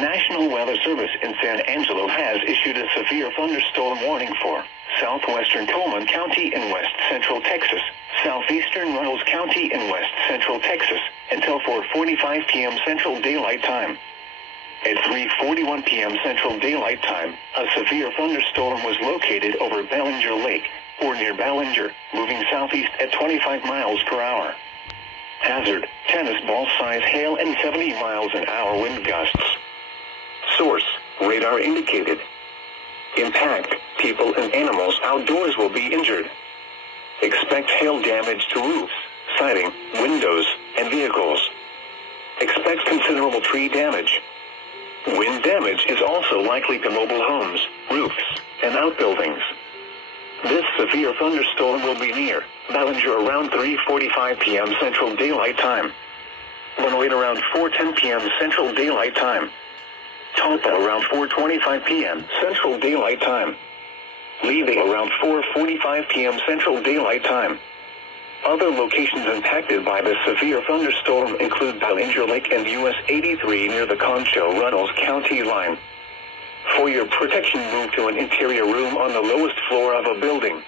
National Weather Service in San Angelo has issued a severe thunderstorm warning for southwestern Coleman County in west central Texas, southeastern Runnels County in west central Texas, until 4:45 p.m. Central Daylight Time. At 3:41 p.m. Central Daylight Time, a severe thunderstorm was located over Ballinger Lake, or near Ballinger, moving southeast at 25 miles per hour. Hazard, tennis ball size hail and 70 miles an hour wind gusts. Source, radar indicated. Impact, people and animals outdoors will be injured. Expect hail damage to roofs, siding, windows, and vehicles. Expect considerable tree damage. Wind damage is also likely to mobile homes, roofs, and outbuildings. This severe thunderstorm will be near Ballinger around 3:45 p.m. Central Daylight Time. Lanoid around 4:10 p.m. Central Daylight Time. Talpa around 4:25 p.m. Central Daylight Time. Levy around 4:45 p.m. Central Daylight Time. Other locations impacted by this severe thunderstorm include Ballinger Lake and US 83 near the Concho-Runnels County line. For your protection, move to an interior room on the lowest floor of a building.